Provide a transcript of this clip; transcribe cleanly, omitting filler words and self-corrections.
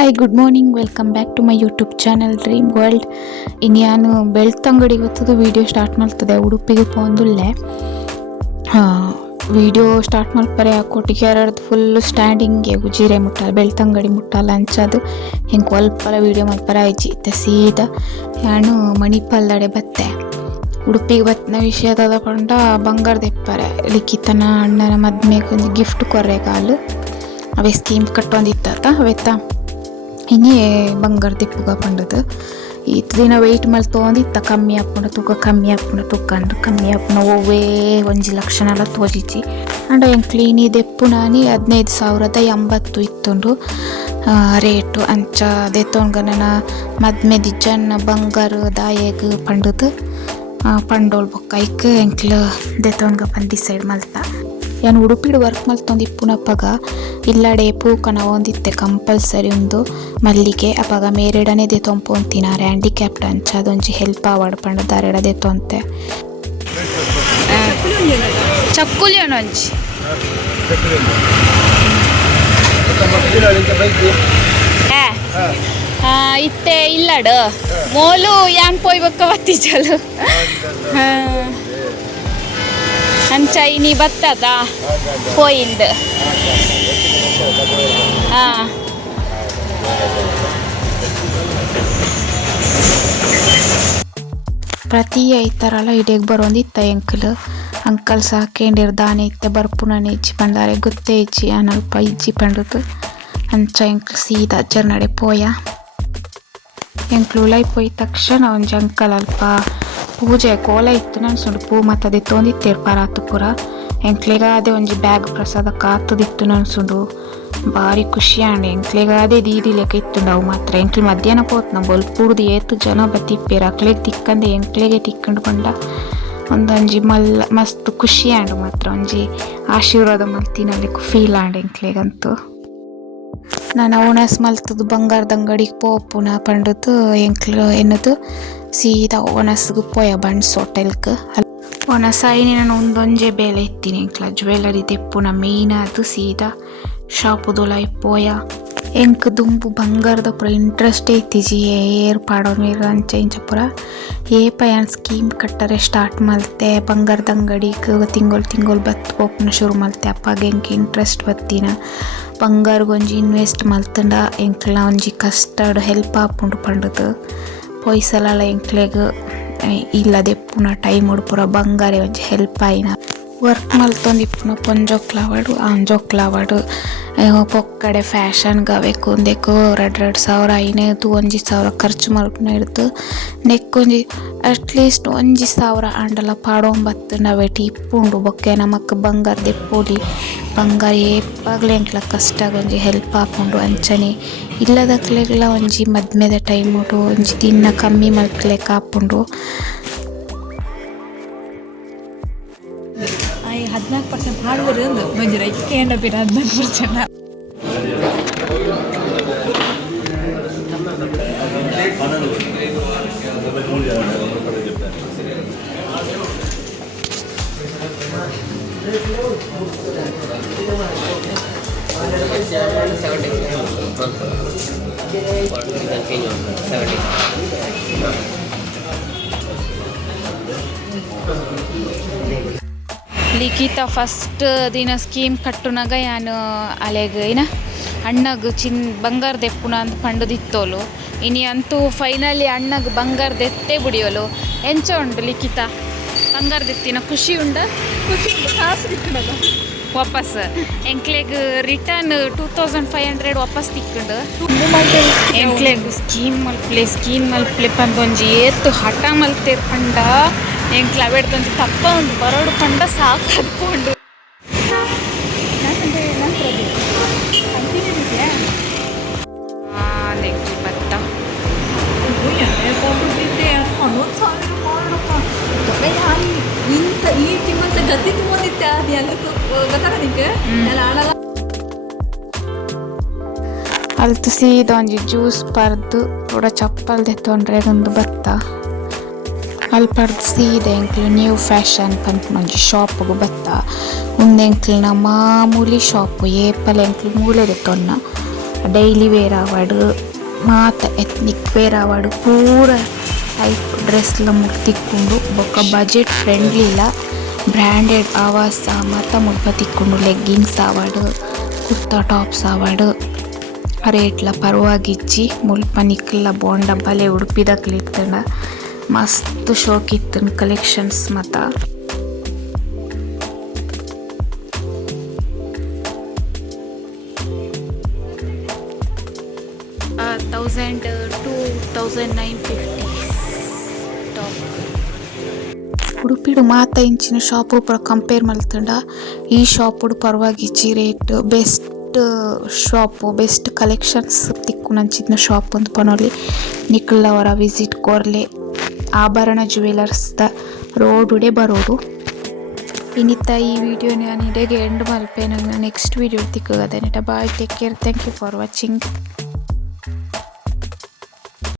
Hi good morning welcome back to my YouTube channel dream world. ಇನ್ನು ನಾನು ಬೆಳ್ತಂಗಡಿಗೆ ಹೊತ್ತದು video start ಮಾಡ್ತದೆ ಉಡುಪಿಗೆ ಪೋಂದುಲ್ಲೆ video start ಮಲ್ಪರೆ ಕೊಟ್ಟಿಗೆ ಎರಡ್ದು ಫುಲ್ ಸ್ಟ್ಯಾಂಡಿಂಗ್ಗೆ ಉಜಿರೆ ಮುಟ್ಟಲ್ಲ ಬೆಳ್ತಂಗಡಿ ಮುಟ್ಟಲ್ಲ ಅಂಚದು ಹಿಂಗೆ ಒಲ್ಪಲ ವೀಡಿಯೋ ಮಲ್ಪರೆ ಆಯ್ಜಿ ಸೀದಾ ನಾನು ಮಣಿಪಾಲ್ದಡೆ ಬತ್ತೆ ಉಡುಪಿಗೆ ಬತ್ತಿನ ವಿಷಯದ ಪಂಡ ಬಂಗಾರ ತೆಪ್ಪರೆ ಲಿಖಿತನ ಅಣ್ಣನ ಮದ್ಮೆಗೆ ಒಂದು ಗಿಫ್ಟ್ ಕೊರ್ರೆ ಕಾಲು ಅವೇ ಸ್ಕೀಮ್ ಕಟ್ಟೊಂದಿತ್ತ ಅವೆತ್ತ ಇನ್ನೇ ಬಂಗಾರ ತಿಪ್ಪುಗ ಪಂಡದು ಇತ್ತು ದಿನ ವೆಯ್ಟ್ ಮೇಲೆ ತೊಗೊಂಡಿತ್ತ ಕಮ್ಮಿ ಆಪುಂಡು ತೂಕ ಕಮ್ಮಿ ಆಪುಂಡು ತೂಕಂಡು ಕಮ್ಮಿ ಆಪುಂಡು ಒವ್ವೇ 1 ಲಕ್ಷನೆಲ್ಲ ತೋಜಿಚ್ಚಿ ಅಂಡ ಹೆಂಗೆ ಕ್ಲೀನಿ ದೆಪ್ಪು ನಾನಿ 15,080 ಇತ್ತುಂಡು ರೇಟು ಅಂಚ ದೆತ್ತೊಂಡ್ಗ ನನ್ನ ಮದ್ಮೆ ದಿಜ್ಜನ್ನ ಬಂಗಾರ ದಾಯೆಗ್ ಪಂಡದು ಪಂಡೋಳ್ ಬೊಕ್ಕ ಐಕ್ ಎಂಕ್ಲು ದೆತ್ತೊಂಡ್ಗ ಬಂದು ಡಿಸೈಡ್ ಮಲ್ತ ನಾನು ಉಡುಪಿಡು ವರ್ಕ್ ಮಲ್ತೊಂದು ಇಪ್ಪುನಪ್ಪಗ ಇಲ್ಲಡೆ ಪೂಕನ ಒಂದಿತ್ತೆ ಕಂಪಲ್ಸರಿ ಒಂದು ಮಲ್ಲಿಗೆ ಅಪಗ ಮೇರೆಡನೆ ದೆತೊಂಪೊಂತಿನ ಹ್ಯಾಂಡಿಕ್ಯಾಪ್ಟ್ ಅಂಚ ಅದೊಂಜಿ ಹೆಲ್ಪ್ ಆವಡ್ ಪಂಡ ದಾರೆಡ ದೆತೊಂತೆ ಚಕ್ಕುಲಿ ಒಂಜಿ ಇತ್ತೆ ಇಲ್ಲಡು ಮೋಲು ಯಾನ್ ಪೋಯ್ ಬೊಕ್ಕ ಬತ್ತಿಜಲು ಅಂಚ ಇನಿ ಬತ್ತದ ಪೋಯಿಂದು ಪ್ರತಿ ಐತರಲ್ಲ ಇಡೆಗ್ ಬರೋಂದಿತ್ತ ಅಂಕಲ್ ಸಾಕೇಂಡಿರ್ ದಾನೆ ಇತ್ತೆ ಬರ್ಪುನನೆ ಇಜ್ಜಿ ಪಂಡಾರೆ ಗೊತ್ತೇ ಇಜ್ಜಿ ಅನಲ್ಪ ಇಜ್ಜಿ ಪಂಡದು ಅಂಚ ಎಂಕ್ಲು ಸೀದಾ ಅಜ್ಜರ್ ಪೋಯ ಎಂಕ್ಲು ಉಲೈ ಪೋಯ್ ತಕ್ಷಣ ಒಂಜಿ ಅಂಕಲ್ ಅಲ್ಪ ಪೂಜೆ ಕೋಲ ಇತ್ತು ನನ್ಸುಂಡು ಪೂ ಮತ್ತದೇ ತೊಂದಿತ್ತೇರು ಪರಾತು ಪೂರ ಎಂಕ್ಲೆಗಾದೆ ಒಂಜಿ ಬ್ಯಾಗ್ ಪ್ರಸಾದ ಕಾತುದಿತ್ತು ನನ್ಸುಂಡು ಭಾರಿ ಖುಷಿ ಆಂಡೆ ಎಂಕ್ಲೆಗಾದೆ ದೀದಿ ಲೆಕ್ಕ ಇತ್ತುಂಡು ಅವು ಮಾತ್ರ ಎಂಕ್ಲು ಮಧ್ಯಾಹ್ನ ಪೋತ್ನ ಬೊಲ್ಪುರ್ದು ಏತು ಜನ ಬತ್ತಿಪ್ಪೇರು ಅಕ್ಲೆಗೆ ತಿಕ್ಕಂದೆ ಎಂಕ್ಲೆಗೆ ತಿಕ್ಕಂಡು ಬಂಡ ಒಂದೊಂಜಿ ಮಸ್ತ್ ಖುಷಿ ಆಂಡು ಮಾತ್ರ ಒಂಜಿ ಆಶೀರ್ವಾದ ಮಲ್ತಿನಲ್ಲಿ ಫೀಲ್ ಆಂಡೆ ಎಂಕ್ಲೆಗಂತೂ ನಾನು ಅವನಸ್ ಮಲ್ತದು ಬಂಗಾರದ ಅಂಗಡಿಗೆ ಪೋಪುನ ಪಂಡದು ಎಂಕ್ಲು ಎನ್ನದು ಸೀದಾ ಓನಸ್ಗೆ ಪೋಯ ಬಣ್ಸ್ ಹೋಟೆಲ್ಗೆ ಓನಸ್ ಐನಿ ನಾನು ಒಂದೊಂಜೆ ಬೇಲೆ ಇತ್ತೀನಿ ಎಂಕ್ಲ ಜ್ಯುವೆಲರಿ ತೆಪ್ಪುನ ಮೇಯ್ನ್ ಅದು ಸೀದಾ ಶಾಪುದೊಲೈ ಪೋಯ ಎಂಕ್ ದುಂಬು ಬಂಗಾರದ ಪೂರ ಇಂಟ್ರೆಸ್ಟ್ ಐತಿಜಿ ಏರ್ಪಾಡೋ ಮೇಲೆ ಅಂಚ ಇಂಚ ಪೂರ ಏಪಯಾನ್ ಸ್ಕೀಮ್ ಕಟ್ಟರೆ ಸ್ಟಾರ್ಟ್ ಮಲ್ತೆ ಬಂಗಾರದ ಅಂಗಡಿಗೆ ತಿಂಗಳು ಬತ್ತು ಪೋಪುನ ಶುರು ಮಲ್ತೆ ಅಪ್ಪಾಗ ಎಂಕ್ ಇಂಟ್ರೆಸ್ಟ್ ಬತ್ತಿನ ಬಂಗಾರಗೊಂಜಿ ಇನ್ವೆಸ್ಟ್ ಮಲ್ತಂಡ ಎಂಕ್ಲ ಒಂಜಿ ಕಸ್ಟರ್ಡ್ ಹೆಲ್ಪ್ ಆಪುಂಡು ಪಂಡದು ಪೊಯ್ಸಲ ಎಂಕ್ಲೆಗ್ ಇಲ್ಲದೆ ಪುನ ಟೈಮ್ ಉಡುಪುರ ಬಂಗಾರೆ ಒಂಜಿ ಹೆಲ್ಪ್ ಆಯಿನ ವರ್ಕ್ ಮಲ್ತೊಂದು ಇಪ್ಪುನ ಪೊಂಜೊಕ್ಲಾವಡು ಆಂಜೊಕ್ಲಾವಡು ಪೊಕ್ಕಡೆ ಫ್ಯಾಷನ್ಗೆ ಅವೆಕು ಒಂದೆಕು 2,000 ಐನೇದು 1,000 ಖರ್ಚು ಮಲ್ಪುನ ಹಿಡ್ದು ನೆಕ್ಕೊಂಜಿ ಅಟ್ಲೀಸ್ಟ್ 1,000 ಆಂಡಲ ಪಾಡೊಂಬತ್ತು ನವೆಟಿ ಇಪ್ಪುಂಡು ಬೊಕ್ಕೆ ನಮಕ್ ಬಂಗಾರ ದೆಪ್ಪೋಲಿ ಬಂಗಾರ ಏಪಾಗ್ಲೆ ಎಂಕ್ಲ ಕಷ್ಟಾಗ ಒಂಜಿ ಹೆಲ್ಪ್ ಆಪುಂಡು ಅಂಚನೆ ಇಲ್ಲದಕ್ಲೆಗ್ಲ ಒಂಜಿ ಮದ್ಮೆದ ಟೈಮ್ ಉಂಟು ಒಂಜಿ ದಿನ ಕಮ್ಮಿ ಮಲ್ಪಲೆಕ್ಕ ಆಪುಂಡು 14% ಹಾಡುವರು ಮಂಜುರ ಇಕ್ಕೇಂಡ ಬೇರೆ 14% ಲಿಖಿತ ಫಸ್ಟ್ ದಿನ ಸ್ಕೀಮ್ ಕಟ್ಟುನಾಗ ನಾನು ಅಲೆಗೆ ಏನ ಅಣ್ಣಗೆ ಬಂಗಾರ ದೆಪ್ಪುನ ಅಂತ ಪಂಡದಿತ್ತೋಲು ಇನಿ ಅಂತೂ ಫೈನಲಿ ಅಣ್ಣಗೆ ಬಂಗಾರ ದೆತ್ತೇ ಬಿಡಿಯೋಲು ಎಂಚ ಉಂಡು ಲಿಖಿತ ಬಂಗಾರ ದೆತ್ತಿನ ಖುಷಿ ಉಂಡು ಕಾಸು ತಿಕ್ಕಣದ ವಾಪಸ್ ಎಂಕ್ಲೆಗ್ ರಿಟರ್ನ್ 2,500 ವಾಪಸ್ ತಿಕ್ಕಂಡು ಎಂಕ್ಲೆಗ್ ಸ್ಕೀಮ್ ಮಲ್ಪ್ಲೆ ಪಂದೊಂಜಿ ಏತು ಹಠ ಮಲ್ತೇರ್ ಪಂಡ ಎಂಕ್ಲ ಅವೆಡ್ದೊಂಜಿ ತಪ್ಪ ಒಂದು ಬರೋಡು ಪಂಡ ಸಾಕು ಅದ್ಕೊಂಡು ನೆಕ್ಸ್ಟ್ ಬತ್ತ ಇಂಥ ಈ ಕಿಮ್ಮತ್ತ ಗತಿ ತುಂಬಿತ್ತೆ ಅದು ಎಲ್ಲಕ್ಕೂ ಗೊತ್ತಾಗ ನಿಂಗೆ ಆಡಲ್ಲ ಅಲ್ತು ಸೀದಾ ಒಂಜಿ ಜ್ಯೂಸ್ ಪರ್ದು ಕೂಡ ಚಪ್ಪಲ್ ತೆತ್ತೊಂಡ್ರೆ ಒಂದು ಬತ್ತ ಅಲ್ಲಿ ಪರ್ದು ಸೀದಾ ಎಂಕ್ಲು ನ್ಯೂ ಫ್ಯಾಷನ್ ಪಂಪುನ ಒಂಜಿ ಶಾಪ್ಗೆ ಬತ್ತ ಉಂದೆಂಕ್ಲಿನ ಮಾಮೂಲಿ ಶಾಪು ಏಪಲ ಎಂಕ್ಲು ಮೂಲೆ ದೆತ್ತೊನ್ನ ಡೈಲಿ ವೇರ್ ಆವಾಡು ಮಾತ ಎತ್ನಿಕ್ ವೇರ್ ಆವಾಡು ಪೂರ ಟೈಪ್ ಡ್ರೆಸ್ಲ ಮುಟ್ಟು ತಿಕ್ಕೊಂಡು ಬೊಕ್ಕ ಬಜೆಟ್ ಫ್ರೆಂಡ್ಲಿಲ ಬ್ರ್ಯಾಂಡೆಡ್ ಆವಾಸ ಮಾತ ಮುಲ್ಪ ತಿಕ್ಕೊಂಡು ಲೆಗ್ಗಿನ್ಸ್ ಆವಾಡು ಕುರ್ತಾ ಟಾಪ್ಸ್ ಆವಾಡು ರೇಟ್ಲ ಪರವಾಗಿಜ್ಜಿ ಮುಲ್ಪ ನಿಕ್ಲ ಬೋಂಡ ಬಲೆ ಉಡುಪಿದಕ್ಲಿತ್ತಂಡ ಮಸ್ತ್ ಶೋಕಿತ್ತು ಕಲೆಕ್ಷನ್ಸ್ ಮತ 1000 to 1950 ಟಾಪ್ ಉಡುಪಿಡು ಮಾತ ಇಂಚಿನ ಶಾಪ್ ಪೂರ ಕಂಪೇರ್ ಮಲ್ತಂಡ ಈ ಶಾಪ್ ಪರವಾಗಿಜ್ಜಿ rate best shop best collections ತಿಕ್ಕುನಂಚಿನ ಶಾಪ್ ಅಂತ ಪನೊಲಿ ನಿಕ್ಲವರ ವಿಸಿಟ್ ಕೊರ್ಲೆ ಆಭರಣ ಜ್ಯುವೆಲರ್ಸ್ದ ರೋಡುಡೆ ಬರೋಡು ಇನ್ನಿತ್ತ ಈ ವಿಡಿಯೋ ನಾನು ಇಡೆಗೆ ಎಂಡ್ ಮಲ್ಪೆ ನಂಗೆ ನೆಕ್ಸ್ಟ್ ವಿಡಿಯೋ ತಿಕ್ಕಗದೆ bye take care thank you for watching.